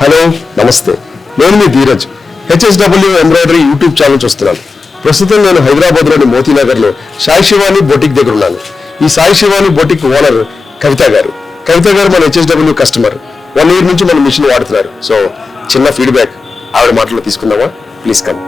Hello నమస్తే, నేను మీ Dheeraj. HSW embroidery YouTube channel చూస్తున్నాను. ప్రస్తుతం నేను హైదరాబాద్లోని మోతీనగర్లో సాయి శివాని బొటిక్ దగ్గర ఉన్నాను. ఈ సాయి శివాని బొటిక్ ఓనర్ కవిత గారు మన హెచ్ఎస్డబ్ల్యూ కస్టమర్. 1 year నుంచి మన మిషన్ వాడుతున్నారు. సో చిన్న ఫీడ్బ్యాక్ ఆవిడ మాటలో తీసుకుందామా? Please come.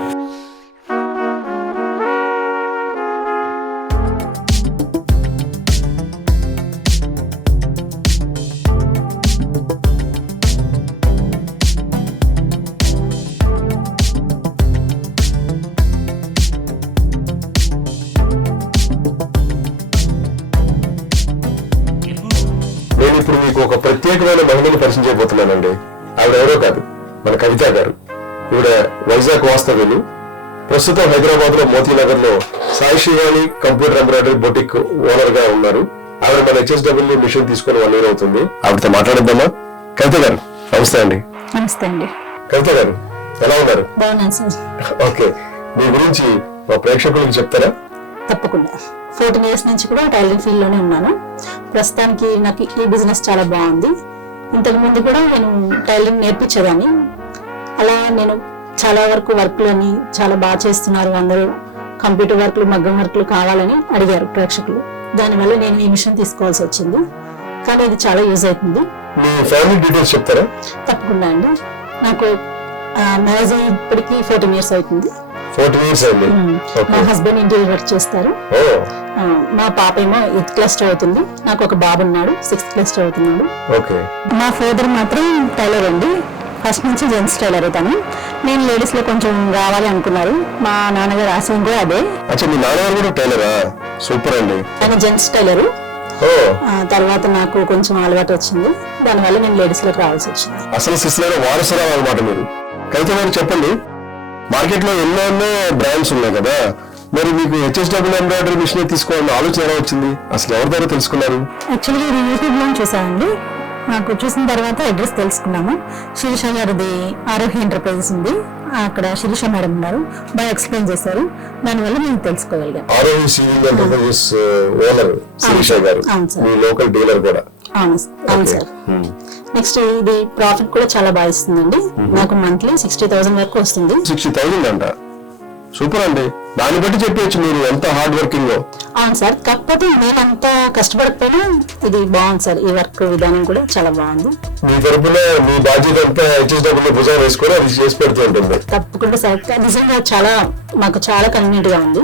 నేను ఇప్పుడు మీకు ఒక ప్రత్యేకమైన మహిళని పరిచయం చేయబోతున్నానండి. ఆవిడ ఎవరో కాదు, మన కవిత గారు. ఈవిడ వైజాగ్ వాస్తవ్యులు. ప్రస్తుతం హైదరాబాద్ లో మోతీనగర్ లో Sai Shivani computer embroidery boutique owner గా ఉన్నారు. ఆవిడ మన హెచ్ఎస్డబ్ల్యూ మిషన్ తీసుకుని 1 year అవుతుంది. ఆవిడతో మాట్లాడద్దామా? కవిత గారు నమస్తే అండి. నమస్తే అండి. కవిత గారు ఎలా ఉన్నారు? బాగున్నాను సార్. ఓకే, మీ గురించి మా ప్రేక్షకులకు చెప్తారా? తప్పకుండా. 14 years నుంచి కూడా టైలరింగ్ ఫీల్డ్ లోనే ఉన్నాను. ప్రస్తుతానికి నాకు ఈ బిజినెస్ చాలా బాగుంది. ఇంతకు ముందు కూడా నేను టైలరింగ్ నేర్పించేదాన్ని. అలా నేను చాలా వరకు వర్క్లని చాలా బాగా చేస్తున్నారు అందరూ. కంప్యూటర్ వర్క్లు, మగ్గం వర్క్లు కావాలని అడిగారు ప్రేక్షకులు. దానివల్ల నేను ఈ మిషన్ తీసుకోవాల్సి వచ్చింది. కానీ ఇది చాలా యూజ్ అవుతుంది. మీ ఫ్యామిలీ డీటెయిల్స్ చెప్తారా? తప్పకుండా అండి. నాకు మ్యారేజ్ ఇప్పటికి 14 years అవుతుంది. 14 years అయింది. మా హస్బెండ్ ఇంటీరియర్ వర్క్ చేస్తారు. మా పాప ఏమో 8th class చదువుతుంది. నాకు ఒక బాబు ఉన్నాడు, 6th class చదువుతున్నాడు. మా ఫాదర్ మాత్రం టైలర్ అండి. ఫస్ట్ నుంచి జెంట్స్ టైలర్ అవుతాను. నేను లేడీస్ లో కొంచెం రావాలి అనుకున్నారు. మా నాన్నగారు ఆశయం కూడా అదే. మీ నాన్నగారు కూడా టైలరా? సూపర్ అండి. ఆయన జెంట్స్ టైలరు. తర్వాత నాకు కొంచెం అలవాటు వచ్చింది. దానివల్ల నేను లేడీస్ లోకి రావాల్సి వచ్చింది. అసలు శిశులైన వారసురావు అనమాట మీరు. కవిత గారు చెప్పండి, మార్కెట్ లో ఎన్నో బ్రాండ్స్ ఉన్నాయి కదా, మరి మీకు హెచ్ఎస్డబ్ల్యూ ఎంబ్రాయిడరీ మిషన్ తీసుకోవాలని ఆలోచన ఎలా వచ్చింది? అసలు ఎవరి ద్వారా తెలుసుకున్నారు? యాక్చువల్గా ఇది యూట్యూబ్ లో చూసానండి. నాకు చూసిన తర్వాత అడ్రస్ తెలుసుకున్నాము. శిరీష గారిది ఆరోహి ఎంటర్ప్రైజెస్ ఉంది. అక్కడ శిరీష మేడం ఉన్నారు, బాగా ఎక్స్ప్లెయిన్ చేశారు. దానివల్ల మేము తెలుసుకోగలిగాం. Aarohi civil enterprises owner Sirisha గారు, మీ లోకల్ డీలర్ కూడా. అవును సార్. నెక్స్ట్ ఇది ప్రాఫిట్ కూడా చాలా బాగా ఇస్తుందండి. నాకు మంత్లీ 60,000 వరకు వస్తుంది. 60,000 అంట. సూపర్ అండి. దాన్ని బట్టి చెప్పవచ్చు మీరు ఎంత హార్డ్ వర్కింగ్. అవును సార్. కాకపోతే నేనంత కష్టపడకపోయినా ఇది బాగుంది సార్. ఈ వర్క్ విధానం కూడా చాలా బాగుంది. మీ తరపున మీ బాధ్యత అంతా హెచ్ఎస్డబ్ల్యూ భుజం వేసుకొని అది చేసి పెడుతూ ఉంటుంది. తప్పకుండా సార్. నిజంగా చాలా మాకు చాలా కన్వీనియంట్ గా ఉంది.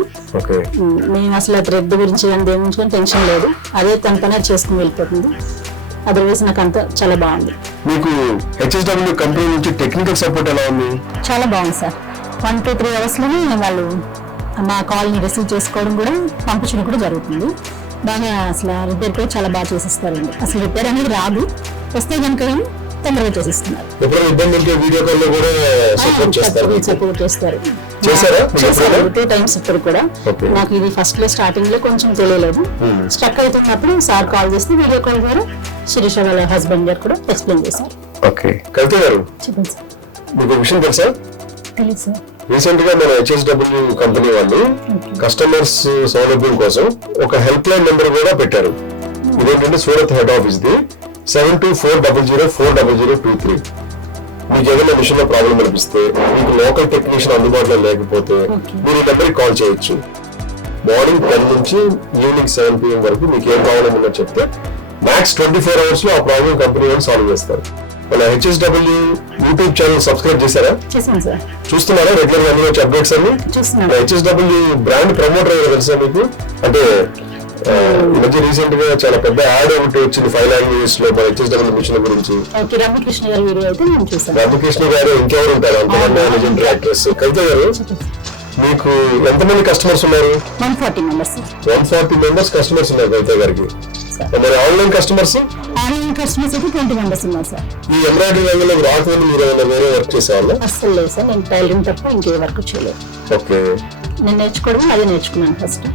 మేము అసలు థ్రెడ్ గురించి కానీ దేని గురించి కానీ టెన్షన్ లేదు. అదే తన పని చేసుకుని వెళ్ళిపోతుంది. అదర్వైజ్ నాకు అంతా చాలా బాగుంది. మీకు హెచ్ఎస్డబ్ల్యూ కంపెనీ నుంచి టెక్నికల్ సపోర్ట్ ఎలా ఉంది? చాలా బాగుంది సార్. 1 to 3 hours లోనే వాళ్ళు మా కాల్ని రిసీవ్ చేసుకోవడం కూడా, పంపించడం కూడా జరుగుతుంది. బాగా అసలు రిపేర్ కూడా చాలా బాగా చేసిస్తారండి. అసలు రిపేర్ అనేది రాదు, వస్తే కనుక తొందరగా చేసిస్తున్నారు. సపోర్ట్ చేస్తారు. 2 times ఇప్పుడు కూడా. నాకు ఇది ఫస్ట్ లో స్టార్టింగ్ లో కొంచెం తెలియలేదు. స్ట్రక్ అవుతున్నప్పుడు సార్ కాల్ చేస్తే వీడియో కాల్ ద్వారా శిరీష వాళ్ళ హస్బెండ్ గారు కూడా ఎక్స్ప్లెయిన్ చేశారు. కవిత గారు చెప్పండి సార్. మీకు విషయం తెలుసా? తెలుసు సార్. రీసెంట్ గా మన హెచ్ఎస్డబ్ల్యూ కంపెనీ వాళ్ళు కస్టమర్స్ సౌలభ్యం కోసం ఒక హెల్ప్ లైన్ నెంబర్ కూడా పెట్టారు. ఇదేంటంటే సూరత్ హెడ్ ఆఫీస్ ది 7240040023. మీకు ఏదైనా మిషన్ లో ప్రాబ్లం అనిపిస్తే, మీకు లోకల్ టెక్నీషియన్ అందుబాటులో లేకపోతే మీరు ఈ నెంబర్కి కాల్ చేయొచ్చు. మార్నింగ్ 10 నుంచి ఈవినింగ్ 7 PM వరకు మీకు ఏం ప్రాబ్లం ఉందో చెప్తే మ్యాక్స్ 24 hours లో ఆ ప్రాబ్లం కంపెనీ వాళ్ళు సాల్వ్ చేస్తారు. మన హెచ్ఎస్డబ్ల్యూ యూట్యూబ్ ఛానల్ సబ్స్క్రైబ్ చేశారా? చూస్తున్నారా రెగ్యులర్ గా అన్ని అప్డేట్స్ అన్ని? హెచ్ఎస్డబ్ల్యూ బ్రాండ్ ప్రమోటర్ అయ్యారు తెలుసా మీకు? అంటే ఈ మధ్య రీసెంట్ గా చాలా పెద్ద యాడ్ ఒకటి వచ్చింది 5 languages లో మన హెచ్ఎస్డబ్ల్యూ మిషన్ గురించి. రమకృష్ణ గారు ఇంకెవరు ఉంటారు అంతమంది లెజెండరీ యాక్ట్రెస్. కవిత గారు, మీకు ఎంతమంది కస్టమర్స్ ఉన్నారు? 140 members కస్టమర్స్ ఉన్నారు కవిత గారికి. మరి ఆన్లైన్ కస్టమర్స్? అయితే 20 members ఉన్నారు సార్. ఈ ఎంబ్రాయిడరీ రంగంలో రాకముందు మీరు ఏమైనా వేరే వర్క్ చేసేవాళ్ళా? అసలు లేదు సార్. నేను టైలరింగ్ తప్ప ఇంకే వర్క్ చేయలేదు. నేను నేర్చుకోవడం అదే నేర్చుకున్నాను ఫస్ట్.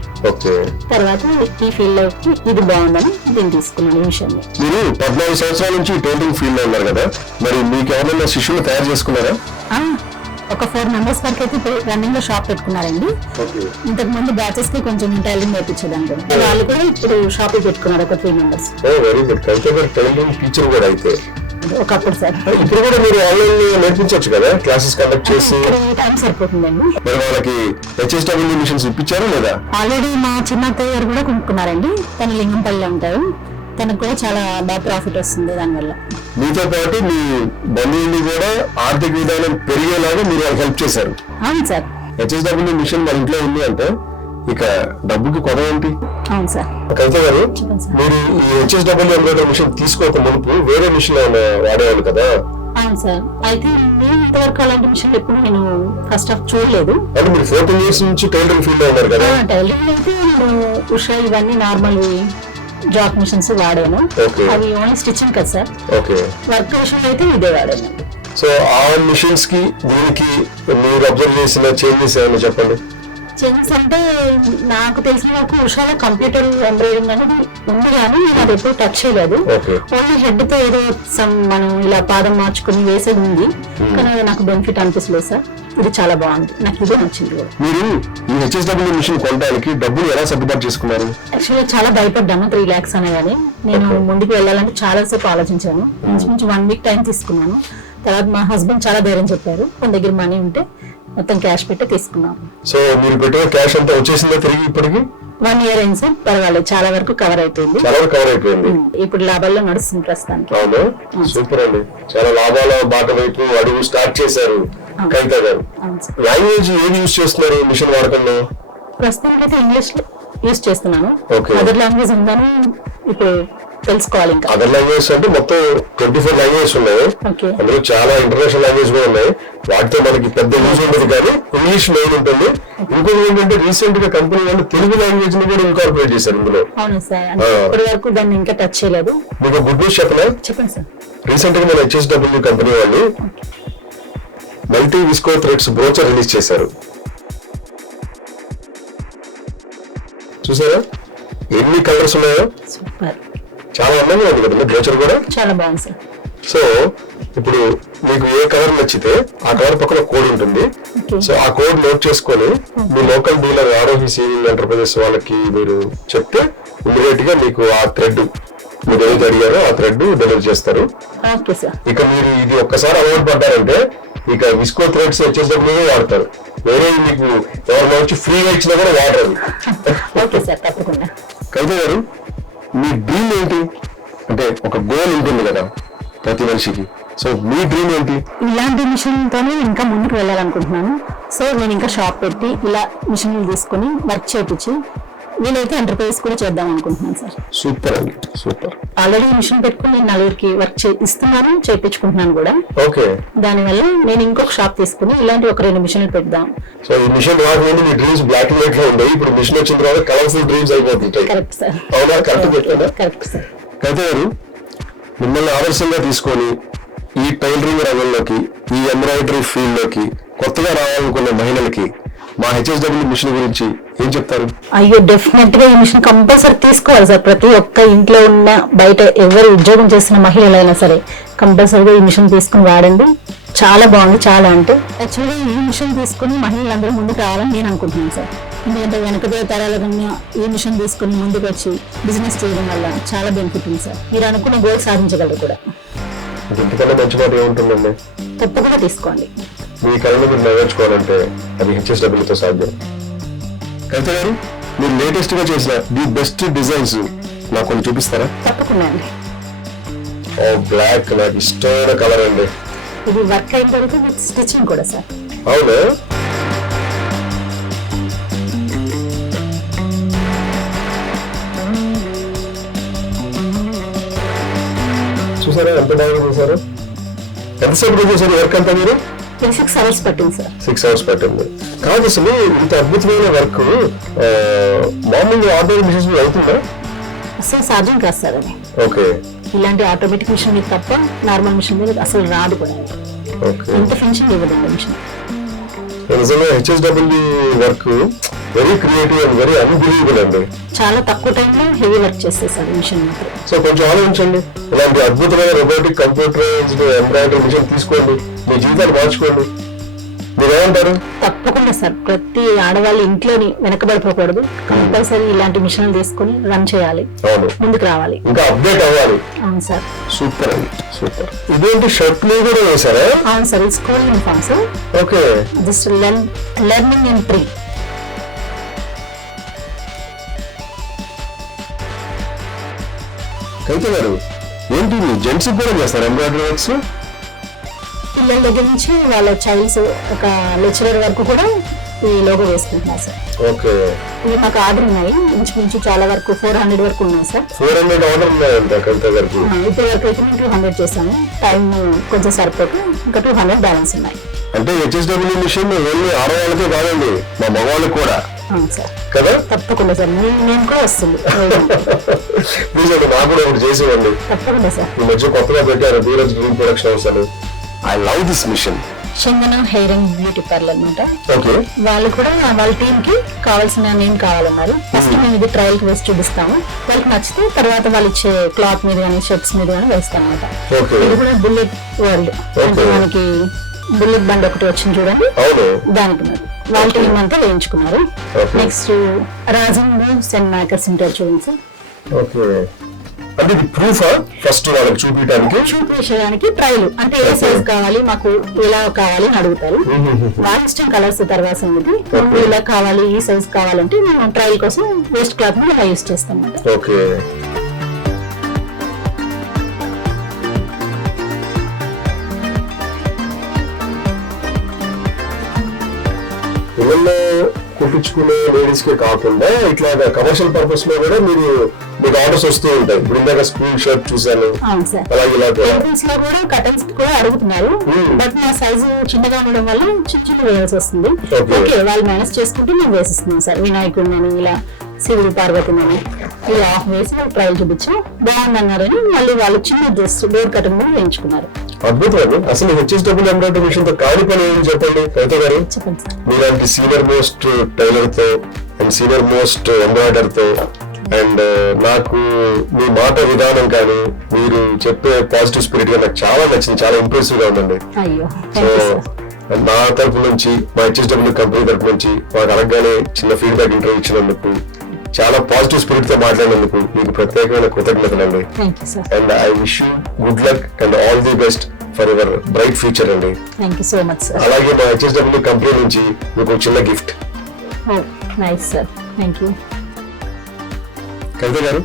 తర్వాత ఈ ఫీల్డ్ లోకి ఇది బాగుందని దీన్ని తీసుకున్నాను. ఈ విషయాన్ని మీరు 14 సంవత్సరాల నుంచి టైలరింగ్ ఫీల్డ్ లో ఉన్నారు కదా, మరి మీకు ఎవరైనా శిష్యులు తయారు చేసుకున్నారా? ఒక 4 members వరకు అయితే రన్నింగ్ లో షాప్ పెట్టుకున్నారండి. ఇంతకు ముందు బ్యాచెస్ కి కొంచెం టైలరింగ్ నేర్పించేదాన్ని. వాళ్ళు కూడా ఇప్పుడు షాప్ పెట్టుకున్నారు ఒక 3 members. Very good. Tailoring teacher కూడా అయితే అవునండి ఒకప్పుడు సార్. ఇప్పుడు కూడా మీరు ఆన్లైన్ నేర్పించవచ్చు కదా, క్లాసెస్ కండక్ట్ చేసి. టైం సరిపోతుందండి. మరి వాళ్ళకి HSW మిషన్స్ ఇప్పించారా లేదా? ఆల్రెడీ మా చిన్న అత్తయ్య గారు కూడా కొనుక్కున్నారండి. తను లింగంపల్లిలో ఉంటారు. తనకు కూడా చాలా బాగా ప్రాఫిట్ వస్తుంది దానివల్ల. మీతో పాటు మీ బంధువులు కూడా ఆర్థిక విధానం పెరిగేలాగా మీరు వాళ్ళకి హెల్ప్ చేశారు. అవును సార్. HSW మిషన్ మన ఇంట్లో ఉంది అంటే ఇక డబ్బుకి కొద ఏంటి? అవును సార్. కవిత గారు, చెప్పండి సార్. మీరు ఈ HSW ఎంబ్రాయిడరీ మిషన్ తీసుకోక మునుపు వేరే మిషన్ వాడేవాళ్ళు కదా? అవును సార్. అయితే నేను ఇంతవరకు అలాంటి మిషన్ ఎప్పుడు నేను ఫస్ట్ ఆఫ్ చూడలేదు. అంటే మీరు 14 years నుంచి టైలరింగ్ ఫీల్డ్ లో ఉన్నారు కదా? టైలరింగ్ అయితే నేను ఉషా ఇవన్నీ నార్మల్ జాబ్ మిషన్స్ వాడాను. Okay. అవి ఓన్లీ స్టిచ్చింగ్ కదా సార్. ఓకే. వర్క్ మిషన్ అయితే ఇదే వాడాను. సో ఆ మిషన్స్ కి దీనికి మీరు అబ్జర్వ్ చేసిన చేంజెస్ ఏమైనా చెప్పండి. చేంజెస్ అంటే నాకు తెలిసిన వరకు ఉషాలో కంప్యూటర్ ఎంబ్రాయిడింగ్ అనేది ఉంది కానీ నేను అది ఎప్పుడు టచ్ చేయలేదు. Okay. ఓన్లీ హెడ్ తో ఏదో మనం ఇలా పాదం మార్చుకుని వేసేది ఉంది. కానీ అది నాకు బెనిఫిట్ అనిపిస్తలేదు సార్. ఇది చాలా బాగుంది, నాకు ఇదే నచ్చింది కూడా. మీరు ఈ HSW మిషన్ కొనడానికి డబ్బులు ఎలా సర్దుబాటు చేసుకున్నారు? యాక్చువల్గా చాలా భయపడ్డాను 3 lakhs అనే కానీ నేను ముందుకు వెళ్ళాలంటే చాలా సేపు ఆలోచించాను. నుంచి 1 week టైం తీసుకున్నాను. తర్వాత మా హస్బెండ్ చాలా ధైర్యం చెప్పారు, మన దగ్గర మనీ ఉంటే మొత్తం క్యాష్ పెట్టి తీసుకున్నాను. సో మీరు పెట్టిన క్యాష్ అంతా వచ్చేసిందా తిరిగి? ఇప్పటికి 1 year అయింది సార్. పర్వాలేదు, చాలా వరకు కవర్ అయిపోయింది. చాలా వరకు కవర్ అయిపోయింది. ఇప్పుడు లాభాల్లో నడుస్తుంది ప్రస్తుతానికి. అవును, సూపర్ అండి. చాలా లాభాల బాట వైపు అడుగు స్టార్ట్ చేశారు కవిత గారు. అవును సార్. లాంగ్వేజ్ ఏది యూజ్ చేస్తున్నారు మిషన్ వాడకంలో? ప్రస్తుతానికి అయితే ఇంగ్లీష్ యూజ్ చేస్తున్నాను. Okay. అదర్ లాంగ్వేజ్ ఉందని ఇప్పుడు తెలుసుకోవాలి ఇంకా. అదర్ లాంగ్వేజ్ అంటే మొత్తం 24 లాంగ్వేజెస్ ఉన్నాయి. Okay. అందులో చాలా ఇంటర్నేషనల్ లాంగ్వేజ్ కూడా ఉన్నాయి. వాటితో మనకి పెద్ద యూజ్ ఉండదు కానీ ఇంగ్లీష్ మెయిన్ ఉంటుంది. ఇంకొకటి ఏంటంటే రీసెంట్ గా కంపెనీ వాళ్ళు తెలుగు లాంగ్వేజ్ ని కూడా ఇన్కార్పొరేట్ చేశారు ఇందులో. అవును సార్. అంటే ఇప్పటి వరకు దాన్ని ఇంకా టచ్ చేయలేదు. మీకు గుడ్ న్యూస్ చెప్పనా? చెప్పండి సార్. రీసెంట్ గా మన HSW కంపెనీ వాళ్ళు multi visco threads brochure release చేశారు. చూసారా ఎన్ని కలర్స్ ఉన్నాయో? సూపర్, చాలా అందంగా ఉంది కదా బ్రోచర్ కూడా. చాలా బాగుంది సార్. సో ఇప్పుడు మీకు ఏ కలర్ నచ్చితే ఆ కలర్ పక్కన కోడ్ ఉంటుంది. Okay. సో ఆ కోడ్ నోట్ చేసుకొని మీ local dealer Aarohi sewing enterprises వాళ్ళకి మీరు చెప్తే ఇమీడియట్ గా మీకు ఆ థ్రెడ్ మీరు ఏది అడిగారో ఆ థ్రెడ్ డెలివరీ చేస్తారు. Okay sir. ఇక మీరు ఇది ఒక్కసారి అలవాటు పడ్డారంటే ఇక విస్కో థ్రెడ్స్ HSW వాడతారు. వేరే మీకు ఎవరిలో వచ్చి ఫ్రీగా ఇచ్చినా కూడా వాడరు. ఓకే సార్, తప్పకుండా. కవిత గారు, మీ డ్రీమ్ ఏంటి? అంటే ఒక గోల్ ఉంటుంది కదా ప్రతి మనిషికి. సో మీ డ్రీమ్ ఏంటి? ఇలాంటి మిషన్ తోనే ఇంకా ముందుకు వెళ్ళాలనుకుంటున్నాను. సో నేను ఇంకా షాప్ పెట్టి ఇలా మిషన్లు తీసుకుని వర్క్ చేయించి నేనైతే ఎంటర్ప్రైజ్ కూడా చేద్దాం అనుకుంటున్నాను సార్. సూపర్ అండి, సూపర్. ఆల్రెడీ మిషన్ పెట్టుకుని నేను 4 వర్క్ ఇస్తున్నాను, చేయించుకుంటున్నాను కూడా. ఓకే. దానివల్ల నేను ఇంకొక షాప్ తీసుకుని ఇలాంటి ఒక 2 మిషన్లు పెడదాం. సో ఈ మిషన్ రాకముందు మీ డ్రీమ్స్ బ్లాక్ అండ్ వైట్ లో ఉండేవి. ఇప్పుడు మిషన్ వచ్చిన తర్వాత కలర్ఫుల్ డ్రీమ్స్ అయిపోతుంటాయి. Correct sir. అవునా? కరెక్ట్ పెట్టారా? Correct sir. కవిత గారు, మిమ్మల్ని ఆదర్శంగా తీసుకొని ఈ టైలరింగ్ రంగంలోకి, ఈ ఎంబ్రాయిడరీ ఫీల్డ్ లోకి కొత్తగా రావాలనుకునే మహిళలకి మా HSW మిషన్ గురించి ఏం చెప్తారు? అయ్యో, డెఫినెట్ గా ఈ మిషన్ కంపల్సరీ తీసుకోవాలి సార్. ప్రతి ఒక్క ఇంట్లో ఉన్న బయట ఎవరు ఉద్యోగం చేసిన మహిళలైనా సరే కంపల్సరీగా ఈ మిషన్ తీసుకుని వాడండి. చాలా బాగుంది, చాలా అంటే. యాక్చువల్గా ఈ మిషన్ తీసుకుని మహిళలందరూ ముందుకు రావాలని నేను అనుకుంటున్నాను సార్. ఎందుకంటే వెనకదే తరాల కన్నా ఈ మిషన్ తీసుకుని ముందుకు వచ్చి బిజినెస్ చేయడం వల్ల చాలా బెనిఫిట్ ఉంది సార్. మీరు అనుకున్న గోల్ సాధించగలరు కూడా. ఇంటికన్నా మంచి మాట ఏముంటుందండి? తప్పకుండా తీసుకోండి. మీ కళను మీరు నెరవేర్చుకోవాలంటే అది HSW తో సాధ్యం. కవిత గారు, మీరు లేటెస్ట్ గా చేసిన ది బెస్ట్ డిజైన్స్ నాకు కొన్ని చూపిస్తారా? తప్పకుండా అండి. ఓ, బ్లాక్ నాకు ఇష్టమైన కలర్ అండి. ఇది వర్క్ అయిన తర్వాత విత్ స్టిచ్చింగ్ కూడా సార్. అవునా? చూసారా ఎంత బాగా చేశారు? ఎంతసేపు చేశారు వర్క్ అంతా మీరు? 6 hours పట్టింది సార్. 6 hours పట్టింది. కాదు, అసలు ఇంత అద్భుతమైన వర్క్ మార్నింగ్ ఆర్డర్ మిషన్స్ అవుతుందా? అసలు సాధ్యం కాదు సార్ అది. ఓకే. ఇలాంటి ఆటోమేటిక్ మిషన్ మీద తప్ప నార్మల్ మిషన్ మీద అసలు రాదు కూడా. ఓకే. ఇంత ఫినిషింగ్ ఇవ్వదండి మిషన్. నిజంగా HSW work very creative and very unbelievable అండి. చాలా తక్కువ టైంలో హెవీ వర్క్ చేసేసారు మిషన్ మాత్రం. సో కొంచెం ఆలోచించండి, ఇలాంటి అద్భుతమైన రోబోటిక్ కంప్యూటరైజ్డ్ ఎంబ్రాయిడరీ మిషన్ తీసుకోండి, మీ జీవితాలు మార్చుకోండి. మీరేమంటారు? తప్పకుండా సార్, ప్రతి ఆడవాళ్ళు ఇంట్లోని వెనకబడిపోకూడదు. కంపల్సరీ ఇలాంటి మిషన్లు తీసుకొని రన్ చేయాలి, అవును, ముందుకు రావాలి, ఇంకా అప్డేట్ అవ్వాలి. అవును సార్. సూపర్ అండి, సూపర్. ఇదేంటి షర్ట్లు కూడా వేసారా? అవును సార్, ఇది school uniform sir. Okay, just learning in pre. Kavitha గారు, ఏంటి జెంట్స్ కూడా చేస్తారు ఎంబ్రాయిడరీ వర్క్స్? పిల్లల దగ్గర నుంచి వాళ్ళ చైల్డ్స్ ఒక లెక్చరర్ వరకు కూడా ఈ లోగో వేసుకుంటున్నారు సార్. ఓకే, ఇవి మాకు ఆర్డర్ ఉన్నాయి, ఇంచుమించు చాలా వరకు 400 వరకు ఉన్నాయి సార్. 400 ఆర్డర్ ఉన్నాయంట కవిత గారికి. ఇప్పటి వరకు అయితే 200 చేశాము. టైం కొంచెం సరిపోతే ఇంకా 200 బ్యాలెన్స్ ఉన్నాయి. అంటే హెచ్ఎస్డబ్ల్యూ మిషన్ ఓన్లీ ఆడవాళ్ళకే కాదండి, మా మగవాళ్ళకి కూడా అవును సార్, కదా? తప్పకుండా సార్, మేము కూడా వస్తుంది. ప్లీజ్ అది నాకు కూడా ఒకటి చేసేయండి. తప్పకుండా సార్. ఈ మధ్య కొత్తగా పెట్టారు ధీరజ్ డ్రీమ్ ప్రొడక్షన్ హౌస్ అని. I love this machine. Chandana hair and beauty parlour అనమాట. ఓకే, వాళ్ళు కూడా వాళ్ళ టీమ్ కి కావాల్సిన నేమ్ కావాలన్నారు. ఫస్ట్ మేము ఇది ట్రయల్ కి వేసి చూపిస్తాము, వాళ్ళకి నచ్చితే తర్వాత వాళ్ళు ఇచ్చే క్లాత్ మీద కానీ షర్ట్స్ మీద కానీ వేస్తాం అనమాట. ఓకే, ఇది కూడా బుల్లెట్ వరల్డ్ అంటే మనకి బుల్లెట్ బండి ఒకటి వచ్చింది చూడండి, అవును, దానికి మరి వాళ్ళ టీం అంతా వేయించుకున్నారు. నెక్స్ట్ రాజంలో సెన్ మేకర్స్ ఉంటారు చూడండి సార్. ఓకే, అంటే ఇది ప్రూఫ్ ఫస్ట్ వాళ్ళకి చూపించడానికి, చూపించడానికి ట్రయల్ అంటే ఏ సైజ్ కావాలి మాకు, ఎలా కావాలి అని అడుగుతారు. వాళ్ళ ఇష్టం కలర్స్ తర్వాత సంగతి. ఇలా కావాలి, ఈ సైజ్ కావాలంటే మేము ట్రయల్ కోసం వేస్ట్ క్లాత్ మీద యూస్ చేస్తాం అన్నమాట. ఓకే. పిల్లల్లో కుట్టించుకునే లేడీస్ కే కాకుండా ఇట్లా కమర్షియల్ పర్పస్ లో కూడా మీకు ఆర్డర్స్ వస్తూ ఉంటాయి. ఇప్పుడు ఇందాక స్కూల్ షర్ట్ చూసాను, అవును సార్. అలాగే ఇలా టెంపుల్స్ లో కూడా కటన్స్ కూడా అడుగుతున్నారు. బట్ నా సైజు చిన్నగా ఉండడం వల్ల చిన్న వేయాల్సి వస్తుంది. ఓకే, వాళ్ళు మేనేజ్ చేసుకుంటే మేము వేసిస్తున్నాం సార్. వినాయకుడిని ఇలా, శివుడు పార్వతిని ఇలా ఆఫ్ వేసి ట్రయల్ చూపించాం, బాగుందన్నారని మళ్ళీ వాళ్ళు చిన్న డ్రెస్ డోర్ కటింగ్ కూడా వేయించుకున్నారు. అద్భుతం అండి. అసలు హెచ్ఎస్డబ్ల్యూ ఎంబ్రాయిడరీ మిషన్ తో కాని పని ఏం చెప్పండి కవిత గారు? చెప్పండి సార్. మీలాంటి సీనియర్ మోస్ట్ టైలర్ తో అండ్ సీనియర్ మోస్ట్ ఎంబ్రాయిడర్ తో అండ్ నాకు మీ మాట విధానం కానీ మీరు చెప్పే పాజిటివ్ స్పిరిట్ గా నాకు చాలా నచ్చింది, చాలా ఇంప్రెసివ్ గా ఉందండి. అయ్యో, సో నా తరపు నుంచి, మా హెచ్ఎస్డబ్ల్యూ కంపెనీ తరపు నుంచి మాకు అనగానే చిన్న ఫీడ్బ్యాక్ ఇంటర్వ్యూ ఇచ్చినందుకు, చాలా పాజిటివ్ స్పిరిట్ తో మాట్లాడినందుకు మీకు ప్రత్యేకమైన కృతజ్ఞతలు అండి. And I wish you good luck and all the best for your bright future అండి. Thank you so much sir. అలాగే మా హెచ్ఎస్డబ్ల్యూ కంపెనీ నుంచి మీకు ఒక చిన్న gift. Nice sir, thank you. Kavitha గారు,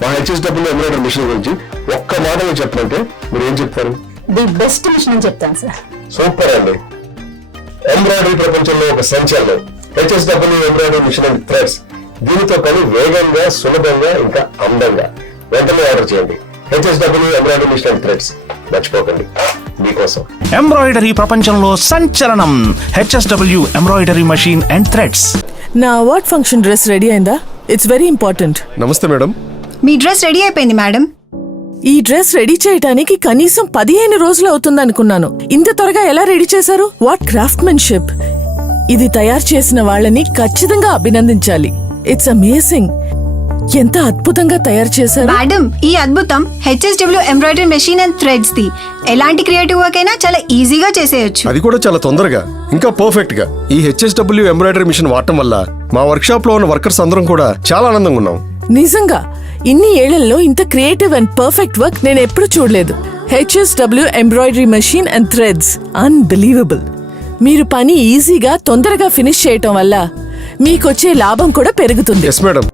మా హెచ్ఎస్డబ్ల్యూ ఎంబ్రాయిడరీ మిషన్ గురించి ఒక్క మాటలో చెప్పమంటే మీరు ఏం చెప్తారు? ది బెస్ట్ మిషన్ అని చెప్తాను సార్. సూపర్ అండి. ఎంబ్రాయిడరీ ప్రపంచంలో ఒక సంచలనం HSW embroidery machine and threads. దీనితో పని వేగంగా, సులభంగా, ఇంకా అందంగా. వెంటనే ఆర్డర్ చేయండి HSW embroidery machine and threads. మర్చిపోకండి, మీకోసం. ఎంబ్రాయిడరీ ప్రపంచంలో సంచలనం HSW embroidery machine and threads. నా అవార్డ్ ఫంక్షన్ డ్రెస్ రెడీ అయిందా? It's very important. నమస్తే మేడం. మీ డ్రెస్ రెడీ అయిపోయింది మేడం. ఈ డ్రెస్ రెడీ చేయడానికి కనీసం 15 రోజులు అవుతుంది అనుకున్నాను. ఇంత త్వరగా ఎలా రెడీ చేశారు? What craftsmanship! ఇది తయారు చేసిన వాళ్ళని ఖచ్చితంగా అభినందించాలి. It's amazing. ఎంత అద్భుతంగా తయారు చేశారు మేడం. ఈ అద్భుతం HSW embroidery machine and threads ది. ఎలాంటి క్రియేటివ్ వర్క్ అయినా చాలా ఈజీగా చేసేయొచ్చు. అది కూడా చాలా తొందరగా, ఇంకా పర్ఫెక్ట్ గా. ఈ హెచ్ఎస్డబ్ల్యూ ఎంబ్రాయిడరీ మిషన్ వాడటం వల్ల మా వర్క్ షాప్ లో ఉన్న వర్కర్స్ అందరం కూడా చాలా ఆనందంగా ఉన్నాం. నిజంగా ఇన్ని ఏళ్లలో ఇంత క్రియేటివ్ అండ్ పర్ఫెక్ట్ వర్క్ నేను ఎప్పుడు చూడలేదు. HSW embroidery machine and threads, unbelievable. మీరు పని ఈజీగా, తొందరగా ఫినిష్ చేయటం వల్ల మీకొచ్చే లాభం కూడా పెరుగుతుంది. Yes madam.